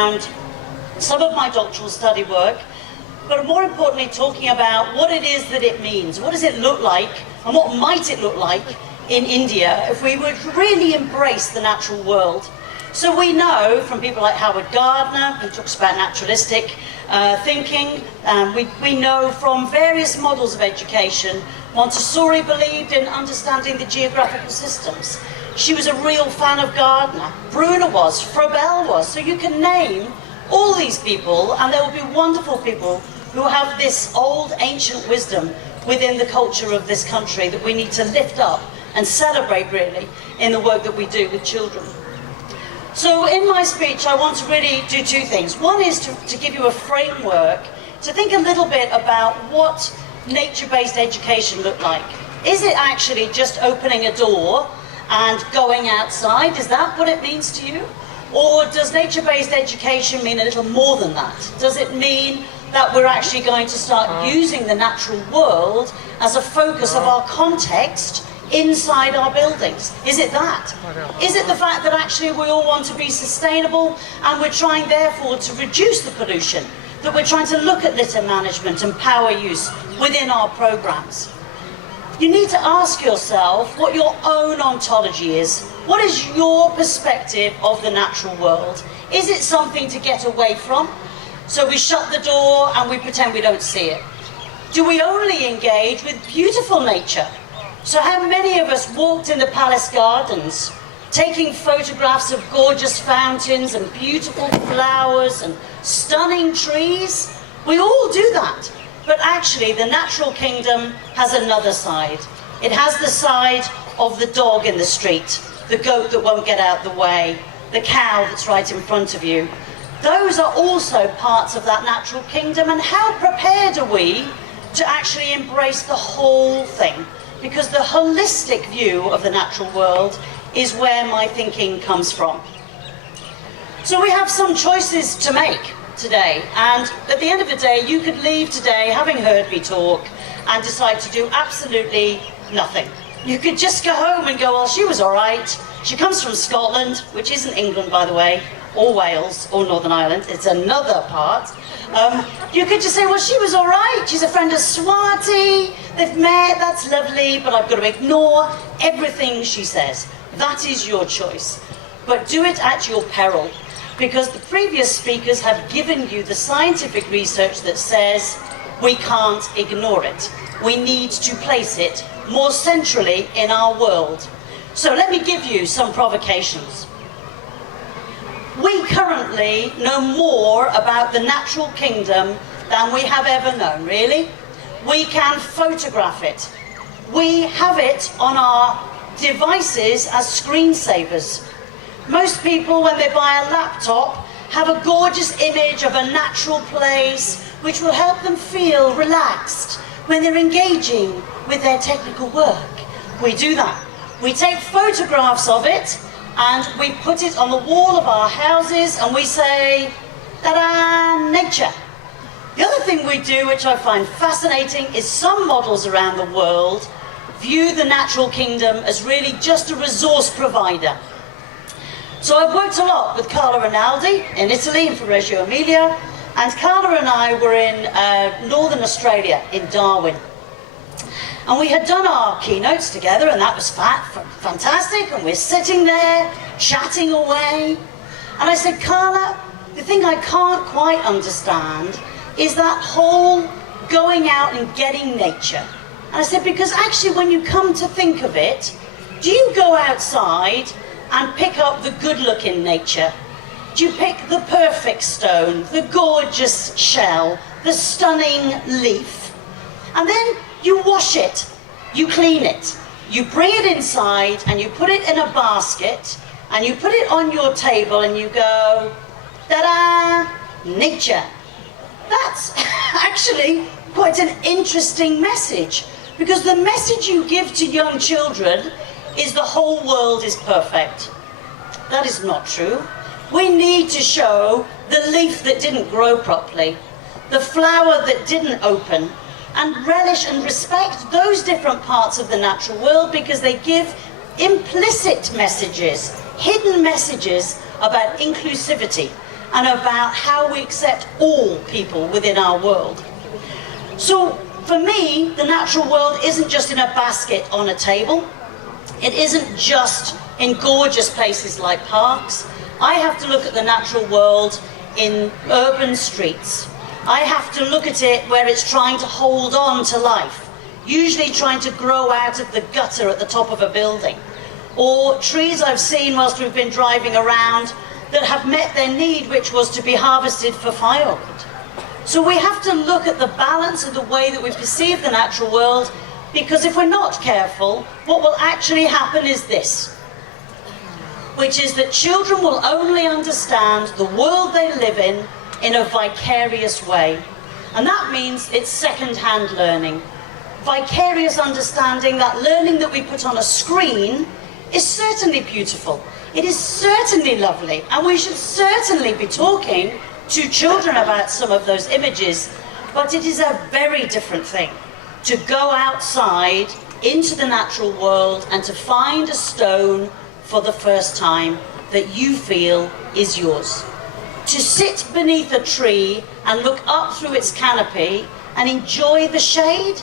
around some of my doctoral study work, but more importantly talking about what it is that it means. What does it look like, and what might it look like in India if we would really embrace the natural world? So we know from people like Howard Gardner, who talks about naturalistic thinking, we know from various models of education, Montessori believed in understanding the geographical systems. She was a real fan of Gardner. Bruner was, Froebel was. So you can name all these people, and there will be wonderful people who have this old ancient wisdom within the culture of this country that we need to lift up and celebrate really in the work that we do with children. So in my speech I want to really do two things. One is to give you a framework to think a little bit about what nature-based education looked like. Is it actually just opening a door and going outside? Is that what it means to you? Or does nature-based education mean a little more than that? Does it mean that we're actually going to start using the natural world as a focus of our context inside our buildings? Is it that? Is it the fact that actually we all want to be sustainable and we're trying therefore to reduce the pollution, that we're trying to look at litter management and power use within our programs? You need to ask yourself what your own ontology is. What is your perspective of the natural world? Is it something to get away from? So we shut the door and we pretend we don't see it. Do we only engage with beautiful nature? So how many of us walked in the palace gardens, taking photographs of gorgeous fountains and beautiful flowers and stunning trees? We all do that. But actually, the natural kingdom has another side. It has the side of the dog in the street, the goat that won't get out the way, the cow that's right in front of you. Those are also parts of that natural kingdom, and how prepared are we to actually embrace the whole thing? Because the holistic view of the natural world is where my thinking comes from. So we have some choices to make today, and at the end of the day you could leave today having heard me talk and decide to do absolutely nothing. You could just go home and go, well, she was all right. She comes from Scotland, which isn't England, by the way, or Wales, or Northern Ireland. It's another part. You could just say, well, she was all right. She's a friend of Swati. They've met. That's lovely. But I've got to ignore everything she says. That is your choice. But do it at your peril, because the previous speakers have given you the scientific research that says we can't ignore it. We need to place it more centrally in our world. So let me give you some provocations. We currently know more about the natural kingdom than we have ever known, really. We can photograph it. We have it on our devices as screensavers. Most people, when they buy a laptop, have a gorgeous image of a natural place which will help them feel relaxed when they're engaging with their technical work. We do that. We take photographs of it and we put it on the wall of our houses and we say, ta-da, nature. The other thing we do, which I find fascinating, is some models around the world view the natural kingdom as really just a resource provider. So I've worked a lot with Carla Rinaldi in Italy, in Reggio Emilia, and Carla and I were in Northern Australia, in Darwin. And we had done our keynotes together, and that was fantastic, and we're sitting there, chatting away. And I said, Carla, the thing I can't quite understand is that whole going out and getting nature. And I said, because actually when you come to think of it, do you go outside and pick up the good-looking nature? Do you pick the perfect stone, the gorgeous shell, the stunning leaf? And then you wash it, you clean it, you bring it inside and you put it in a basket and you put it on your table and you go, ta-da, nature. That's actually quite an interesting message, because the message you give to young children is the whole world is perfect. That is not true. We need to show the leaf that didn't grow properly, the flower that didn't open, and relish and respect those different parts of the natural world, because they give implicit messages, hidden messages about inclusivity and about how we accept all people within our world. So for me, the natural world isn't just in a basket on a table. It isn't just in gorgeous places like parks. I have to look at the natural world in urban streets. I have to look at it where it's trying to hold on to life, usually trying to grow out of the gutter at the top of a building. Or trees I've seen whilst we've been driving around that have met their need, which was to be harvested for firewood. So we have to look at the balance of the way that we perceive the natural world, because if we're not careful, what will actually happen is this, which is that children will only understand the world they live in a vicarious way. And that means it's second-hand learning. Vicarious understanding, that learning that we put on a screen, is certainly beautiful. It is certainly lovely, and we should certainly be talking to children about some of those images, but it is a very different thing to go outside into the natural world and to find a stone for the first time that you feel is yours. To sit beneath a tree and look up through its canopy and enjoy the shade.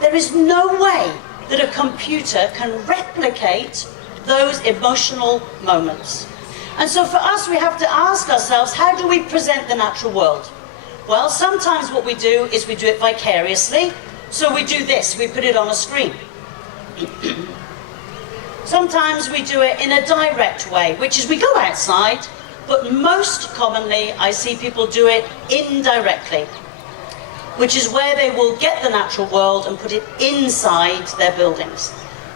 There is no way that a computer can replicate those emotional moments. And so for us, we have to ask ourselves, how do we present the natural world? Well, sometimes what we do is we do it vicariously. So we do this, we put it on a screen. Sometimes we do it in a direct way, which is we go outside, but most commonly I see people do it indirectly, which is where they will get the natural world and put it inside their buildings.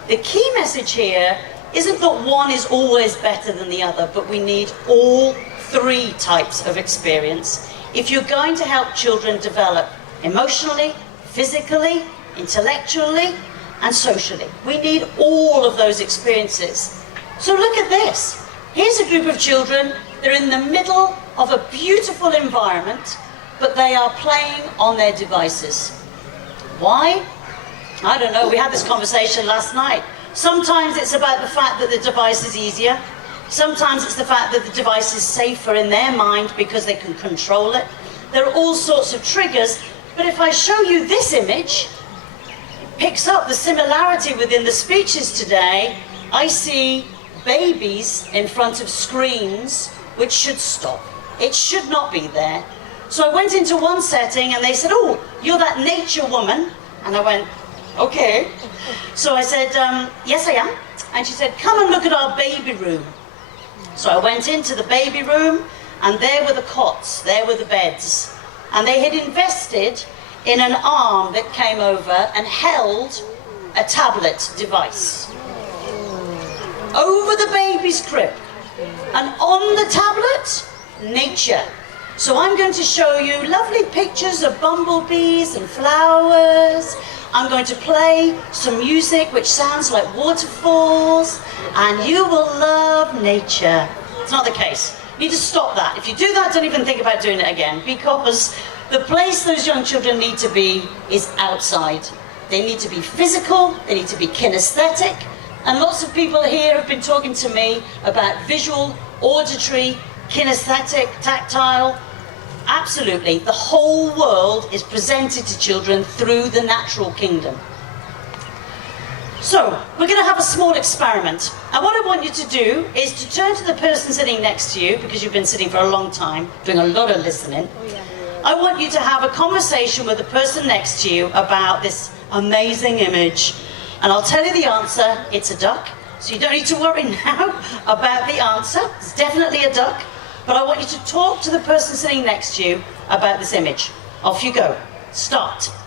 The key message here isn't that one is always better than the other, but we need all three types of experience if you're going to help children develop emotionally, physically, intellectually, and socially. We need all of those experiences. So look at this. Here's a group of children. They're in the middle of a beautiful environment, but they are playing on their devices. Why? I don't know. We had this conversation last night. Sometimes it's about the fact that the device is easier. Sometimes it's the fact that the device is safer in their mind because they can control it. There are all sorts of triggers. But if I show you this image, it picks up the similarity within the speeches today. I see babies in front of screens, which should stop. It should not be there. So I went into one setting and they said, "Oh, you're that nature woman." And I went, "Okay." So I said, "Yes, I am." And she said, "Come and look at our baby room." So I went into the baby room, and there were the cots, there were the beds. And they had invested in an arm that came over and held a tablet device over the baby's crib. And on the tablet, nature. So I'm going to show you lovely pictures of bumblebees and flowers. I'm going to play some music which sounds like waterfalls, and you will love nature. It's not the case. You need to stop that. If you do that, don't even think about doing it again, because the place those young children need to be is outside. They need to be physical, they need to be kinesthetic, and lots of people here have been talking to me about visual, auditory, kinesthetic, tactile. Absolutely, the whole world is presented to children through the natural kingdom. So, we're going to have a small experiment. And what I want you to do is to turn to the person sitting next to you, because you've been sitting for a long time, doing a lot of listening. I want you to have a conversation with the person next to you about this amazing image. And I'll tell you the answer, it's a duck. So you don't need to worry now about the answer. It's definitely a duck. But I want you to talk to the person sitting next to you about this image. Off you go. Start. Should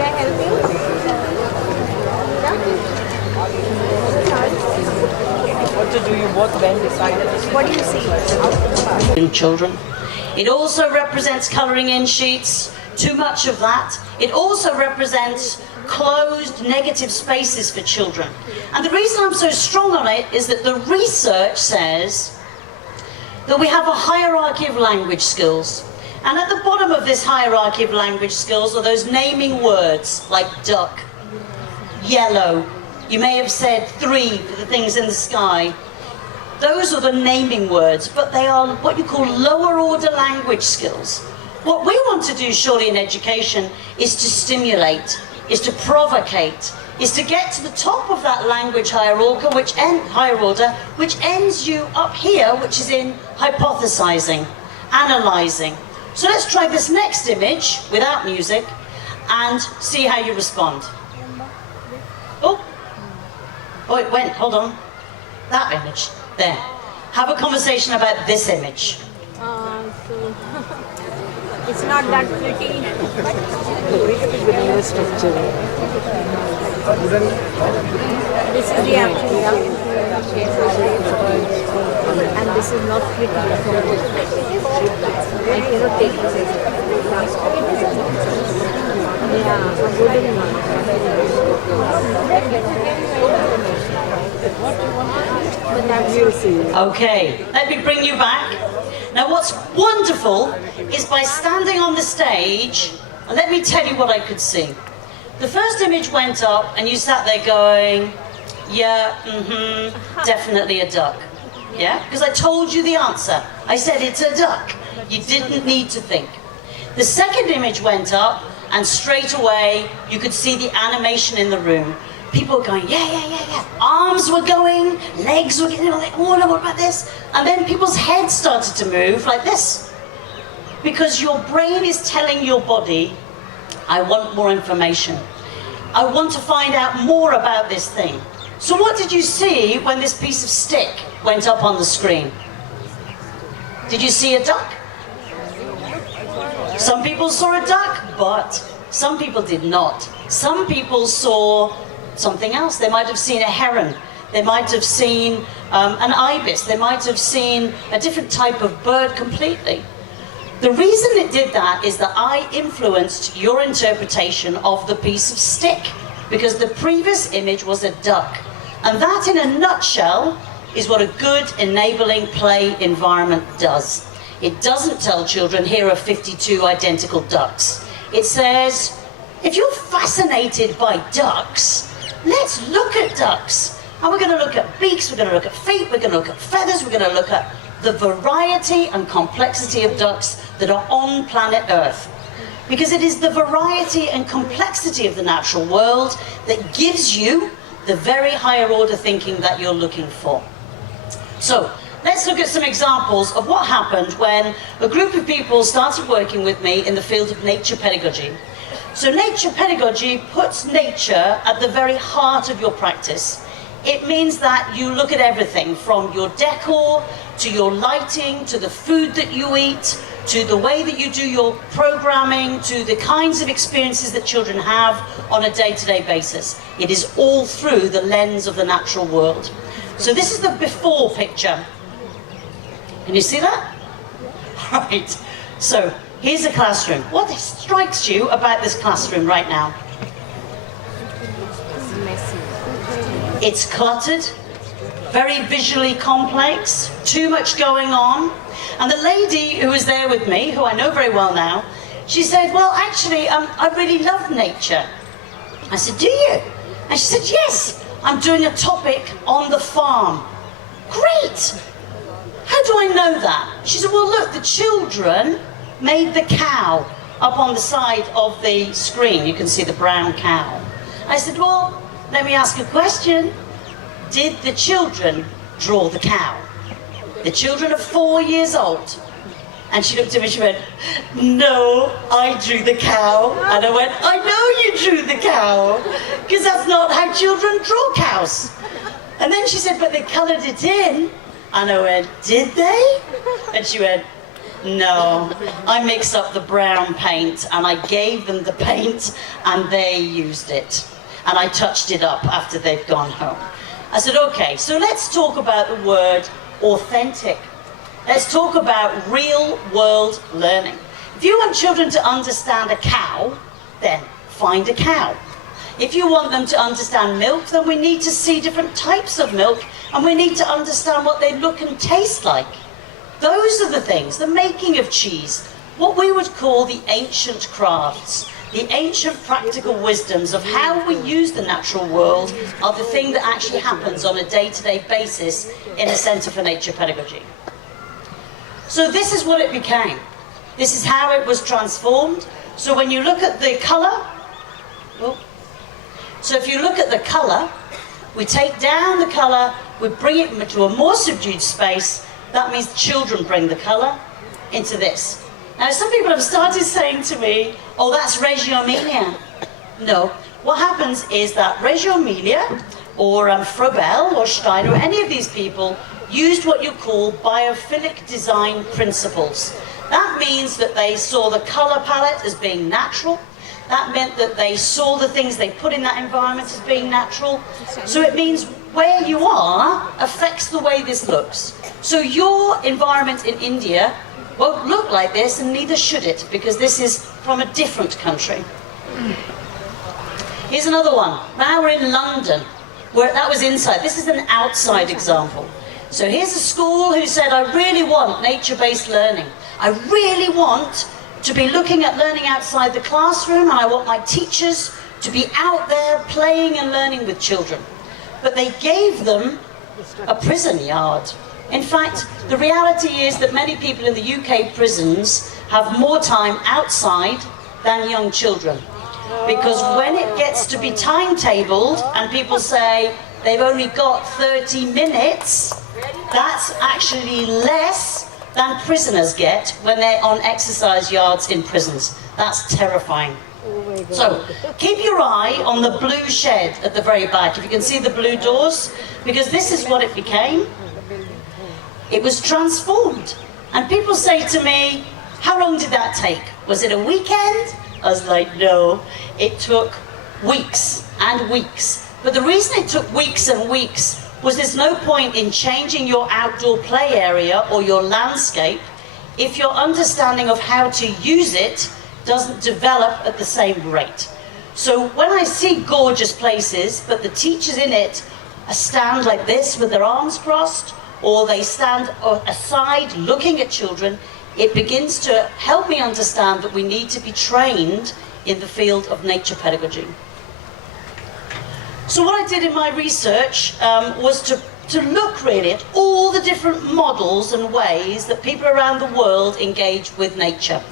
I help you? What to do you both then decided? What do you see? In children. It also represents colouring in sheets. Too much of that. It also represents closed negative spaces for children. And the reason I'm so strong on it is that the research says that we have a hierarchy of language skills. And at the bottom of this hierarchy of language skills are those naming words like duck, yellow. You may have said 3 for the things in the sky. Those are the naming words, but they are what you call lower order language skills. What we want to do surely in education is to stimulate, is to provocate, is to get to the top of that language higher order, which ends you up here, which is in hypothesizing, analyzing. So let's try this next image without music and see how you respond. Oh, it went, hold on. That image, there. Have a conversation about this image. It's not that pretty. This is the actual duck. And this is not pretty. I cannot take this. Yeah, a wooden one. But that's Okay, let me bring you back. Now what's wonderful is by standing on the stage, and let me tell you what I could see. The first image went up and you sat there going, yeah, definitely a duck. Yeah, because I told you the answer. I said it's a duck. You didn't need to think. The second image went up and straight away you could see the animation in the room. People were going, yeah. Arms were going, legs were getting, like, oh no, what about this? And then people's heads started to move like this. Because your brain is telling your body, I want more information. I want to find out more about this thing. So what did you see when this piece of stick went up on the screen? Did you see a duck? Some people saw a duck, but some people did not. Some people saw something else. They might have seen a heron. They might have seen an ibis. They might have seen a different type of bird completely. The reason it did that is that I influenced your interpretation of the piece of stick, because the previous image was a duck. And that, in a nutshell, is what a good enabling play environment does. It doesn't tell children, here are 52 identical ducks. It says, if you're fascinated by ducks, let's look at ducks. And we're going to look at beaks, we're going to look at feet, we're going to look at feathers, we're going to look at the variety and complexity of ducks that are on planet Earth. Because it is the variety and complexity of the natural world that gives you the very higher order thinking that you're looking for. So, let's look at some examples of what happened when a group of people started working with me in the field of nature pedagogy. So nature pedagogy puts nature at the very heart of your practice. It means that you look at everything from your decor, to your lighting, to the food that you eat, to the way that you do your programming, to the kinds of experiences that children have on a day-to-day basis. It is all through the lens of the natural world. So this is the before picture. Can you see that? Right. So here's a classroom. What strikes you about this classroom right now? It's messy. It's cluttered, very visually complex, too much going on. And the lady who was there with me, who I know very well now, she said, well, actually, I really love nature. I said, do you? And she said, yes, I'm doing a topic on the farm. Great! How do I know that? She said, well, look, the children made the cow up on the side of the screen. You can see the brown cow. I said, well, let me ask a question. Did the children draw the cow? The children are 4 years old. And she looked at me, she went, no, I drew the cow. And I went, I know you drew the cow, because that's not how children draw cows. And then she said, but they coloured it in. And I went, did they? And she went, no, I mixed up the brown paint and I gave them the paint and they used it. And I touched it up after they'd gone home. I said, okay, so let's talk about the word authentic. Let's talk about real world learning. If you want children to understand a cow, then find a cow. If you want them to understand milk, then we need to see different types of milk and we need to understand what they look and taste like. Those are the things, the making of cheese, what we would call the ancient crafts, the ancient practical wisdoms of how we use the natural world are the thing that actually happens on a day-to-day basis in a Centre for Nature Pedagogy. So this is what it became. This is how it was transformed. So when you look at the colour, so if you look at the colour, we take down the colour, we bring it into a more subdued space. That means children bring the colour into this. Now some people have started saying to me, oh, that's Reggio Emilia. No, what happens is that Reggio Emilia or Frobel or Steiner or any of these people used what you call biophilic design principles. That means that they saw the colour palette as being natural. That meant that they saw the things they put in that environment as being natural. So it means where you are affects the way this looks. So your environment in India won't look like this, and neither should it, because this is from a different country. Here's another one. Now we're in London, where that was inside. This is an outside example. So here's a school who said, I really want nature-based learning. I really want to be looking at learning outside the classroom, and I want my teachers to be out there playing and learning with children. But they gave them a prison yard. In fact, the reality is that many people in the UK prisons have more time outside than young children. Because when it gets to be timetabled and people say they've only got 30 minutes, that's actually less than prisoners get when they're on exercise yards in prisons. That's terrifying. So, keep your eye on the blue shed at the very back, if you can see the blue doors, because this is what it became. It was transformed. And people say to me, how long did that take? Was it a weekend? I was like, no, it took weeks and weeks. But the reason it took weeks and weeks was there's no point in changing your outdoor play area or your landscape if your understanding of how to use it doesn't develop at the same rate. So when I see gorgeous places, but the teachers in it stand like this with their arms crossed, or they stand aside looking at children, it begins to help me understand that we need to be trained in the field of nature pedagogy. So what I did in my research was to look really at all the different models and ways that people around the world engage with nature.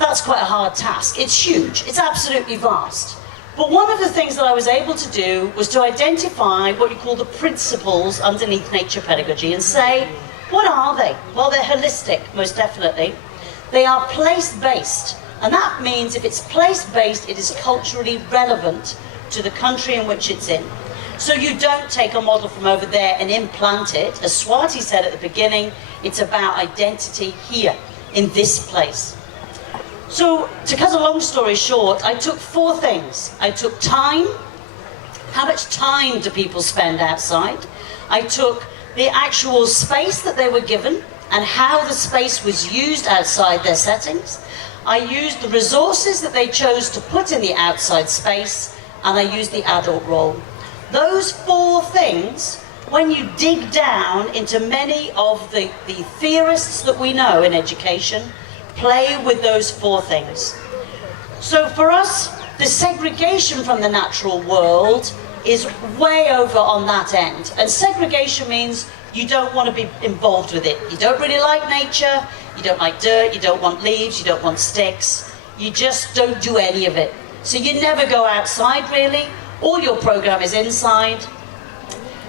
That's quite a hard task. It's huge. It's absolutely vast. But one of the things that I was able to do was to identify what you call the principles underneath nature pedagogy and say, what are they? Well, they're holistic, most definitely. They are place-based. And that means if it's place-based, it is culturally relevant to the country in which it's in. So you don't take a model from over there and implant it. As Swati said at the beginning, it's about identity here, in this place. So, to cut a long story short, I took 4 things. I took time. How much time do people spend outside? I took the actual space that they were given and how the space was used outside their settings. I used the resources that they chose to put in the outside space, and I used the adult role. Those 4 things, when you dig down into many of the theorists that we know in education, play with those 4 things. So for us, the segregation from the natural world is way over on that end. And segregation means you don't want to be involved with it. You don't really like nature, you don't like dirt, you don't want leaves, you don't want sticks. You just don't do any of it. So you never go outside really. All your program is inside.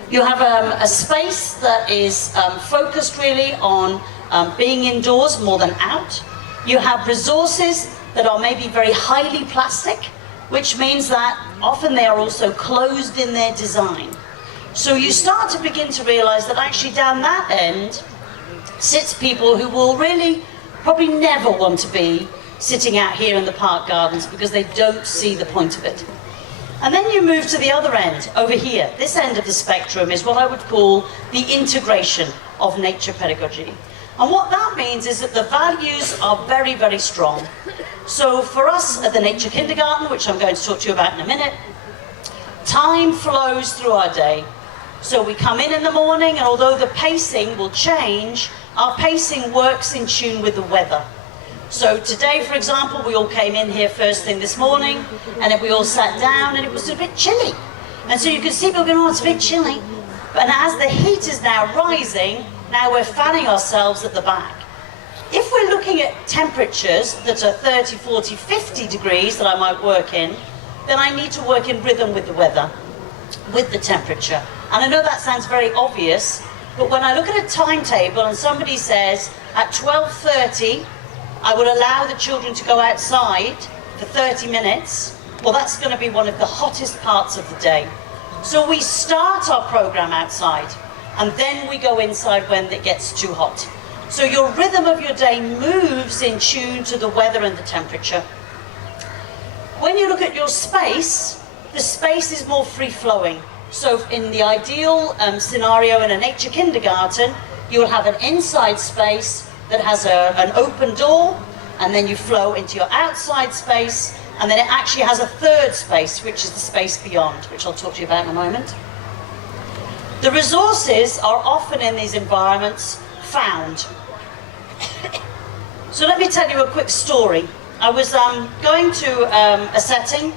You have a space that is focused really on being indoors more than out. You have resources that are maybe very highly plastic, which means that often they are also closed in their design. So you start to begin to realize that actually down that end sits people who will really probably never want to be sitting out here in the park gardens because they don't see the point of it. And then you move to the other end, over here. This end of the spectrum is what I would call the integration of nature pedagogy. And what that means is that the values are very, very strong. So for us at the Nature Kindergarten, which I'm going to talk to you about in a minute, time flows through our day. So we come in the morning, and although the pacing will change, our pacing works in tune with the weather. So today, for example, we all came in here first thing this morning, and then we all sat down, and it was a bit chilly. And so you can see people going, oh, it's a bit chilly. But as the heat is now rising, now we're fanning ourselves at the back. If we're looking at temperatures that are 30, 40, 50 degrees that I might work in, then I need to work in rhythm with the weather, with the temperature. And I know that sounds very obvious, but when I look at a timetable and somebody says, at 12:30, I will allow the children to go outside for 30 minutes, well, that's going to be one of the hottest parts of the day. So we start our program outside, and then we go inside when it gets too hot. So your rhythm of your day moves in tune to the weather and the temperature. When you look at your space, the space is more free-flowing. So in the ideal scenario in a nature kindergarten, you will have an inside space that has an open door, and then you flow into your outside space, and then it actually has a third space, which is the space beyond, which I'll talk to you about in a moment. The resources are often in these environments found. So let me tell you a quick story. I was going to a setting,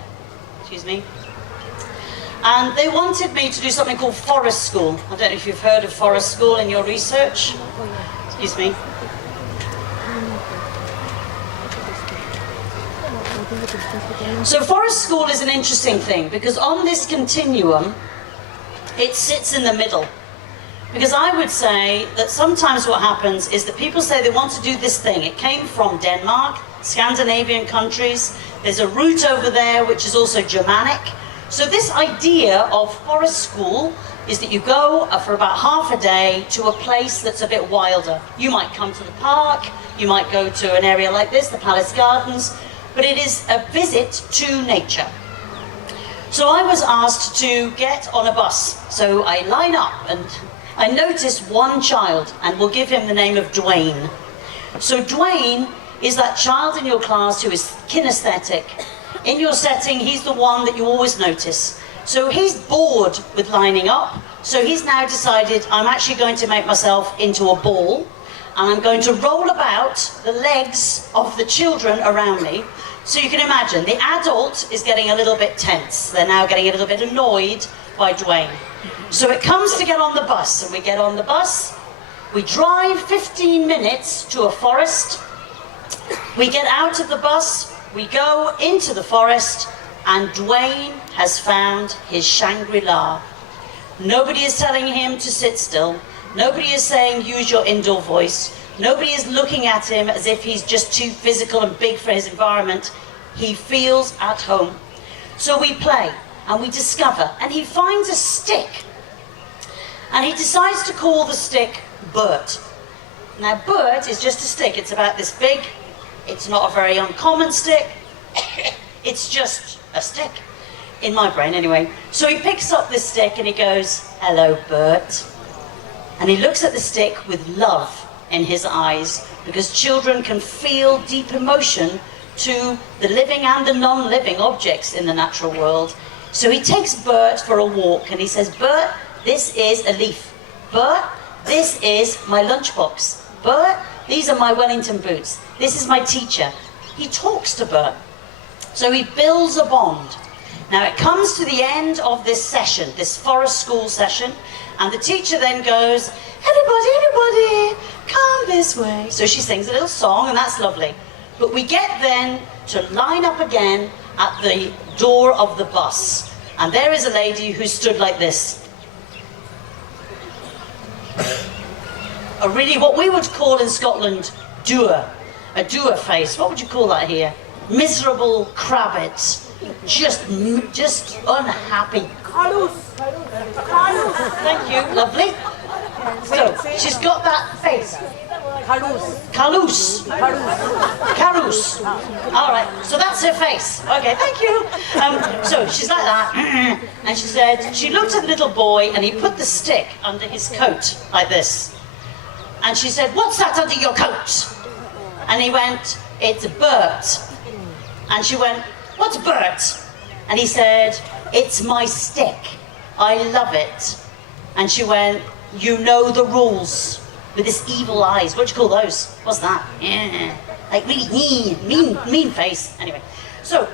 excuse me, and they wanted me to do something called forest school. I don't know if you've heard of forest school in your research. Excuse me. So forest school is an interesting thing because on this continuum, it sits in the middle. Because I would say that sometimes what happens is that people say they want to do this thing. It came from Denmark, Scandinavian countries. There's a route over there which is also Germanic. So this idea of forest school is that you go for about half a day to a place that's a bit wilder. You might come to the park, you might go to an area like this, the Palace Gardens, but it is a visit to nature. So I was asked to get on a bus. So I line up and I noticed one child, and we'll give him the name of Dwayne. So Dwayne is that child in your class who is kinesthetic. In your setting, he's the one that you always notice. So he's bored with lining up, so he's now decided, I'm actually going to make myself into a ball, and I'm going to roll about the legs of the children around me. So you can imagine, the adult is getting a little bit tense. They're now getting a little bit annoyed by Dwayne. So it comes to get on the bus, and we get on the bus, we drive 15 minutes to a forest, we get out of the bus, we go into the forest, and Dwayne has found his Shangri-La. Nobody is telling him to sit still. Nobody is saying use your indoor voice. Nobody is looking at him as if he's just too physical and big for his environment. He feels at home. So we play and we discover, and he finds a stick. And he decides to call the stick Bert. Now Bert is just a stick. It's about this big. It's not a very uncommon stick. It's just a stick. In my brain anyway. So he picks up this stick and he goes, hello Bert. And he looks at the stick with love in his eyes, because children can feel deep emotion to the living and the non-living objects in the natural world. So he takes Bert for a walk and he says, Bert, this is a leaf. Bert, this is my lunchbox. Bert, these are my Wellington boots. This is my teacher. He talks to Bert. So he builds a bond. Now it comes to the end of this session, this forest school session, and the teacher then goes, everybody, come this way. So she sings a little song, and that's lovely. But we get then to line up again at the door of the bus. And there is a lady who stood like this. A really, what we would call in Scotland, doer. A doer face. What would you call that here? Miserable crabbit. Just unhappy. Thank you, lovely. So, she's got that face. Callous. All right, so that's her face. Okay, thank you. So she's like that, and she said, she looked at the little boy, and he put the stick under his coat, like this. And she said, what's that under your coat? And he went, it's Bert. And she went, what's Bert? And he said, it's my stick. I love it. And she went, you know the rules. With his evil eyes. What do you call those? What's that? Yeah. like really mean face. Anyway, so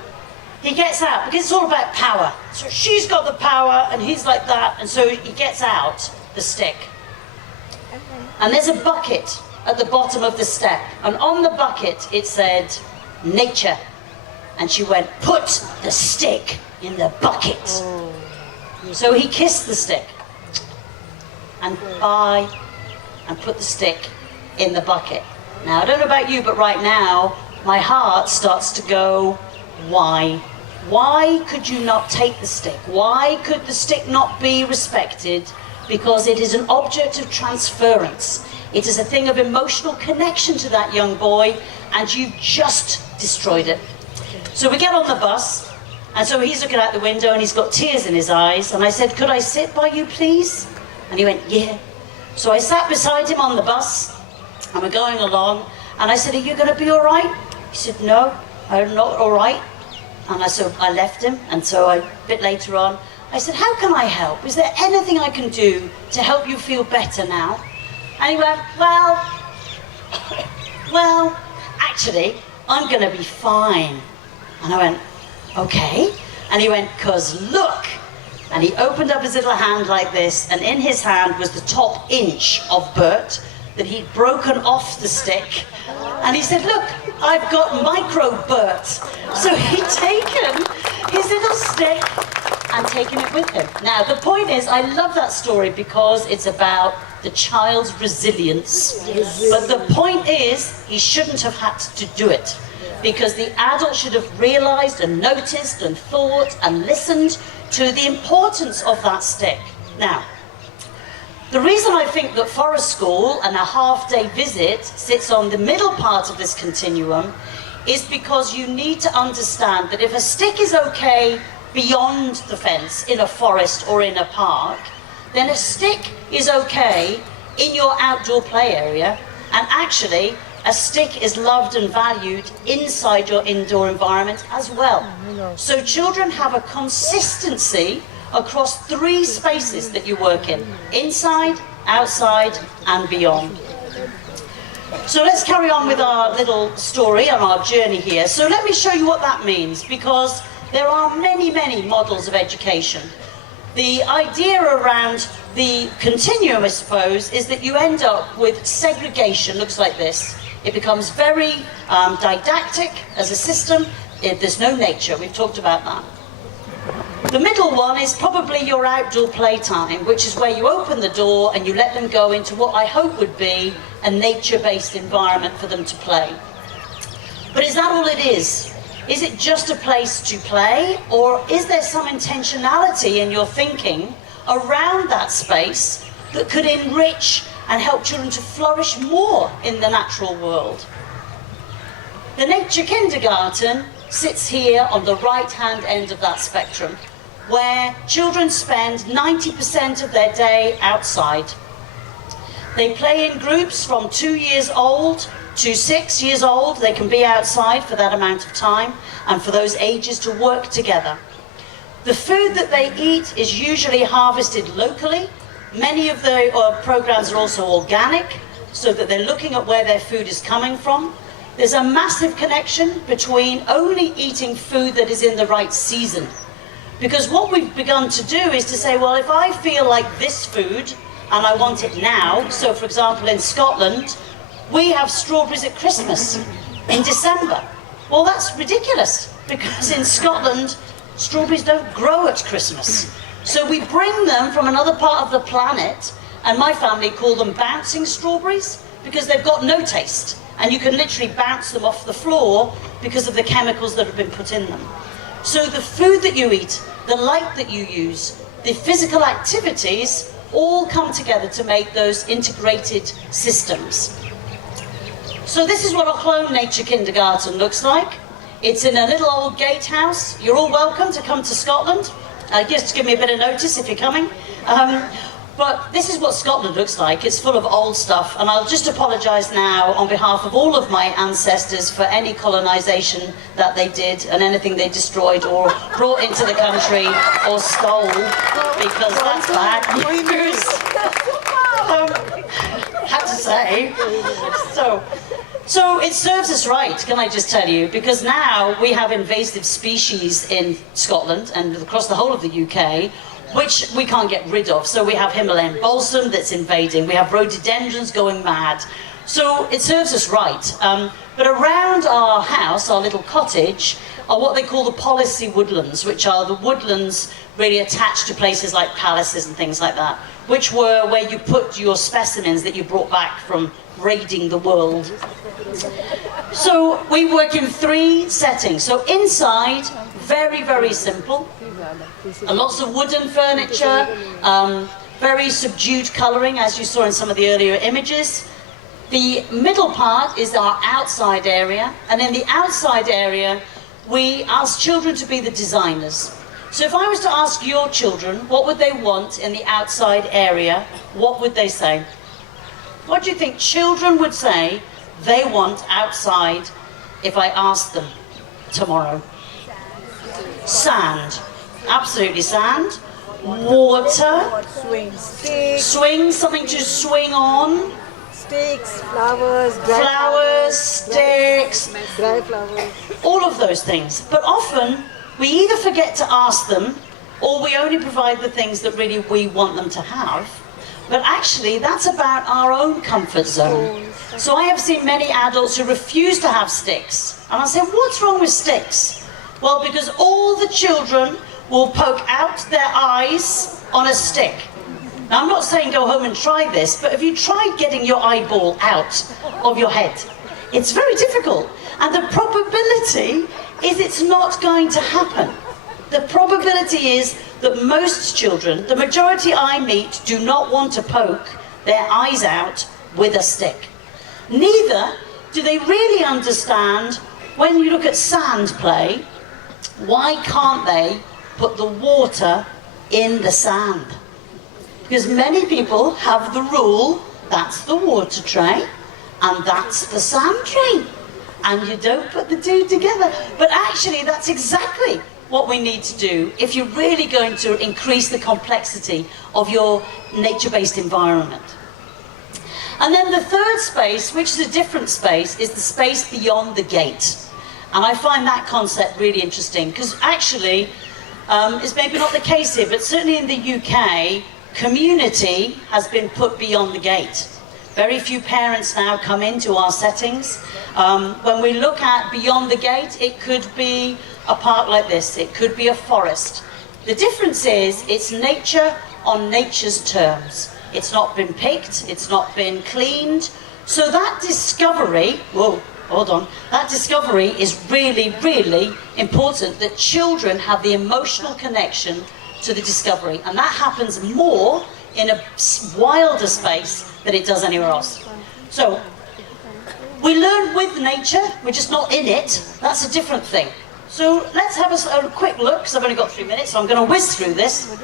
he gets out because it's all about power. So she's got the power and he's like that, and so he gets out the stick. And there's a bucket at the bottom of the step, and on the bucket it said, nature. And she went, put the stick in the bucket. Oh. So he kissed the stick and bye, and put the stick in the bucket. Now, I don't know about you, but right now, my heart starts to go, why? Why could you not take the stick? Why could the stick not be respected? Because it is an object of transference. It is a thing of emotional connection to that young boy, and you just destroyed it. So we get on the bus, and so he's looking out the window and he's got tears in his eyes, and I said, could I sit by you, please? And he went, yeah. So I sat beside him on the bus, and we're going along, and I said, are you going to be all right? He said, no, I'm not all right. And so I left him, and so a bit later on, I said, how can I help? Is there anything I can do to help you feel better now? And he went, well, actually, I'm going to be fine. And I went, okay. And he went, 'cause look. And he opened up his little hand like this, and in his hand was the top inch of Bert that he'd broken off the stick. And he said, look, I've got micro Bert. So he'd taken his little stick and taken it with him. Now, the point is, I love that story because it's about the child's resilience. But the point is, he shouldn't have had to do it, because the adult should have realized and noticed and thought and listened to the importance of that stick. Now, the reason I think that forest school and a half-day visit sits on the middle part of this continuum is because you need to understand that if a stick is okay beyond the fence in a forest or in a park, then a stick is okay in your outdoor play area, and actually a stick is loved and valued inside your indoor environment as well. So children have a consistency across 3 spaces that you work in: inside, outside, and beyond. So let's carry on with our little story and our journey here. So let me show you what that means, because there are many, many models of education. The idea around the continuum, I suppose, is that you end up with segregation. Looks like this. It becomes very didactic as a system. There's no nature. We've talked about that. The middle one is probably your outdoor playtime, which is where you open the door and you let them go into what I hope would be a nature-based environment for them to play. But is that all it is? Is it just a place to play, or is there some intentionality in your thinking around that space that could enrich and help children to flourish more in the natural world? The nature kindergarten sits here on the right-hand end of that spectrum, where children spend 90% of their day outside. They play in groups from 2 years old to 6 years old. They can be outside for that amount of time, and for those ages to work together. The food that they eat is usually harvested locally. Many of the programs are also organic, so that they're looking at where their food is coming from. There's a massive connection between only eating food that is in the right season. Because what we've begun to do is to say, well, if I feel like this food and I want it now, so for example in Scotland, we have strawberries at Christmas in December. Well, that's ridiculous, because in Scotland, strawberries don't grow at Christmas. So we bring them from another part of the planet, and my family call them bouncing strawberries, because they've got no taste. And you can literally bounce them off the floor because of the chemicals that have been put in them. So the food that you eat, the light that you use, the physical activities all come together to make those integrated systems. So this is what a clone nature kindergarten looks like. It's in a little old gatehouse. You're all welcome to come to Scotland. Just give me a bit of notice if you're coming. But this is what Scotland looks like. It's full of old stuff, and I'll just apologise now on behalf of all of my ancestors for any colonisation that they did and anything they destroyed or brought into the country or stole, because that's bad news. Had to say. So So it serves us right, can I just tell you, because now we have invasive species in Scotland and across the whole of the UK, which we can't get rid of. So we have Himalayan balsam that's invading, we have rhododendrons going mad. So it serves us right. But around our house, our little cottage, are what they call the policy woodlands, which are the woodlands really attached to places like palaces and things like that, which were where you put your specimens that you brought back from raiding the world. So we work in 3 settings. So inside, very, very simple. Lots of wooden furniture, very subdued colouring, as you saw in some of the earlier images. The middle part is our outside area, and in the outside area, we ask children to be the designers. So if I was to ask your children, what would they want in the outside area, what would they say? What do you think children would say they want outside if I asked them tomorrow? Sand. Absolutely sand. Water. Swing sticks. Swing, something to swing on. Sticks, flowers, dry Flowers, sticks. dry flowers. All of those things. But often, we either forget to ask them, or we only provide the things that really we want them to have. But actually, that's about our own comfort zone. So I have seen many adults who refuse to have sticks. And I say, what's wrong with sticks? Well, because all the children will poke out their eyes on a stick. Now, I'm not saying go home and try this, but have you tried getting your eyeball out of your head? It's very difficult. And the probability is it's not going to happen. The probability is that most children, the majority I meet, do not want to poke their eyes out with a stick. Neither do they really understand, when you look at sand play, why can't they put the water in the sand? Because many people have the rule, that's the water tray, and that's the sand tray. And you don't put the 2 together. But actually, that's exactly what we need to do if you're really going to increase the complexity of your nature-based environment. And then the third space, which is a different space, is the space beyond the gate. And I find that concept really interesting, because actually, it's maybe not the case here, but certainly in the UK, community has been put beyond the gate. Very few parents now come into our settings. When we look at beyond the gate, it could be a park like this, it could be a forest. The difference is, it's nature on nature's terms. It's not been picked, it's not been cleaned. So that discovery, whoa, hold on, that discovery is really, really important, that children have the emotional connection to the discovery. And that happens more in a wilder space than it does anywhere else. So, we learn with nature, we're just not in it. That's a different thing. So let's have a quick look, because I've only got 3 minutes, so I'm going to whiz through this.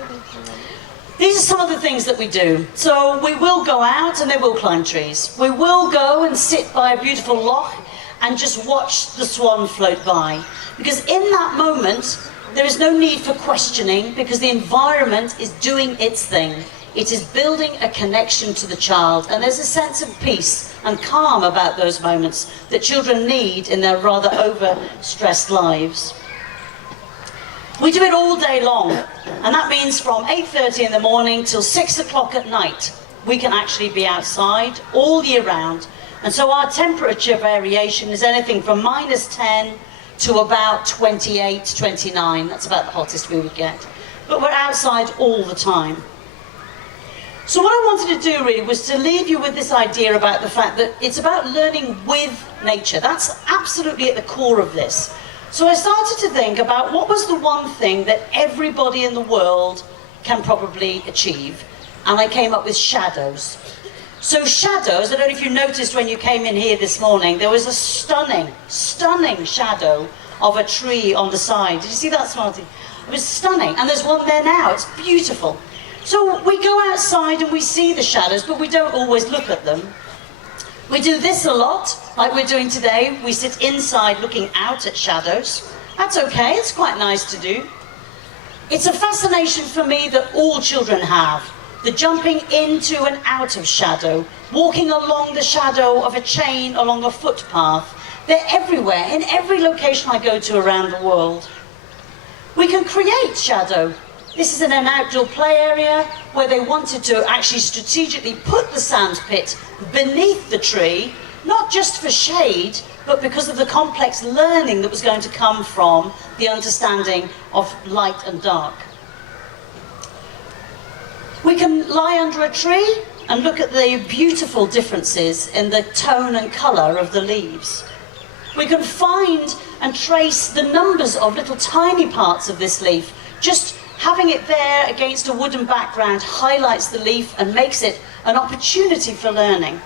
These are some of the things that we do. So we will go out and they will climb trees. We will go and sit by a beautiful loch and just watch the swan float by. Because in that moment, there is no need for questioning, because the environment is doing its thing. It is building a connection to the child, and there's a sense of peace and calm about those moments that children need in their rather over-stressed lives. We do it all day long, and that means from 8:30 in the morning till 6 o'clock at night, we can actually be outside all year round. And so our temperature variation is anything from -10 to about 28, 29. That's about the hottest we would get. But we're outside all the time. So what I wanted to do really was to leave you with this idea about the fact that it's about learning with nature. That's absolutely at the core of this. So I started to think about what was the one thing that everybody in the world can probably achieve. And I came up with shadows. So shadows, I don't know if you noticed when you came in here this morning, there was a stunning, stunning shadow of a tree on the side. Did you see that, Smarty? It was stunning. And there's one there now. It's beautiful. So we go outside and we see the shadows, but we don't always look at them. We do this a lot, like we're doing today. We sit inside looking out at shadows. That's okay, it's quite nice to do. It's a fascination for me that all children have the jumping into and out of shadow, walking along the shadow of a chain along a footpath. They're everywhere, in every location I go to around the world. We can create shadow. This is in an outdoor play area where they wanted to actually strategically put the sand pit beneath the tree, not just for shade, but because of the complex learning that was going to come from the understanding of light and dark. We can lie under a tree and look at the beautiful differences in the tone and colour of the leaves. We can find and trace the numbers of little tiny parts of this leaf. Just having it there against a wooden background highlights the leaf and makes it an opportunity for learning.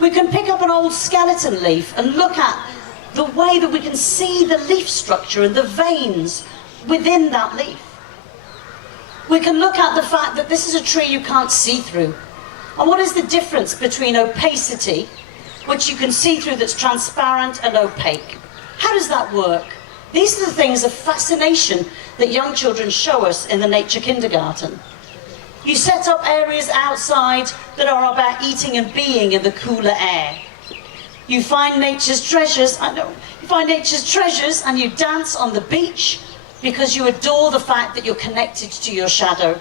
We can pick up an old skeleton leaf and look at the way that we can see the leaf structure and the veins within that leaf. We can look at the fact that this is a tree you can't see through. And what is the difference between opacity, which you can see through that's transparent, and opaque? How does that work? These are the things of fascination that young children show us in the nature kindergarten. You set up areas outside that are about eating and being in the cooler air. You find nature's treasures, you find nature's treasures and you dance on the beach because you adore the fact that you're connected to your shadow.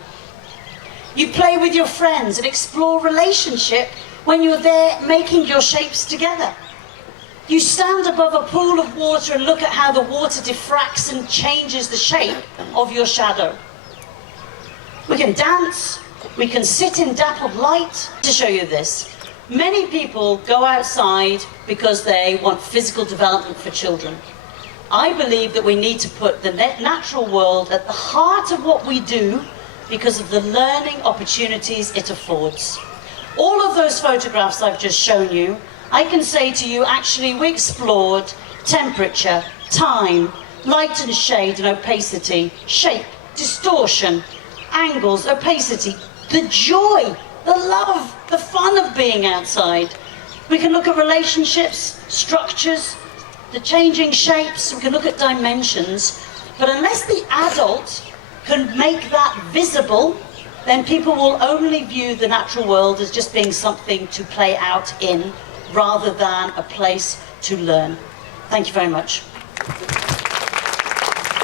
You play with your friends and explore relationship when you're there making your shapes together. You stand above a pool of water and look at how the water diffracts and changes the shape of your shadow. We can dance, we can sit in dappled light. To show you this, many people go outside because they want physical development for children. I believe that we need to put the natural world at the heart of what we do because of the learning opportunities it affords. All of those photographs I've just shown you, I can say to you, actually, we explored temperature, time, light and shade and opacity, shape, distortion, angles, opacity, the joy, the love, the fun of being outside. We can look at relationships, structures, the changing shapes, we can look at dimensions, but unless the adult can make that visible, then people will only view the natural world as just being something to play out in, rather than a place to learn. Thank you very much.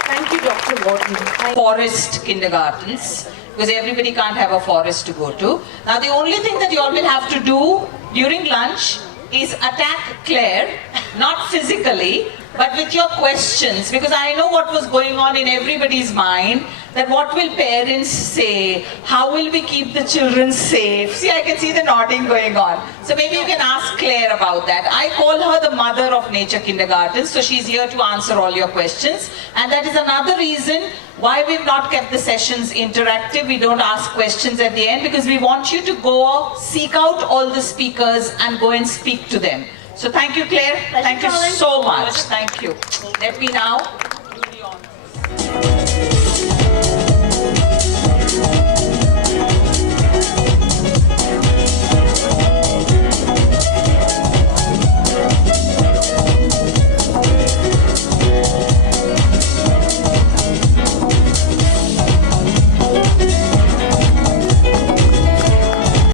Thank you, Dr. Warden. Forest kindergartens, because everybody can't have a forest to go to. Now, the only thing that you all will have to do during lunch is attack Claire, not physically, but with your questions, because I know what was going on in everybody's mind, that what will parents say, how will we keep the children safe? See, I can see the nodding going on. So maybe you can ask Claire about that. I call her the mother of nature kindergarten, so she's here to answer all your questions. And that is another reason why we've not kept the sessions interactive. We don't ask questions at the end, because we want you to go seek out all the speakers and go and speak to them. So thank you, Claire. Thank you so much. Thank you. Let me now do the honors.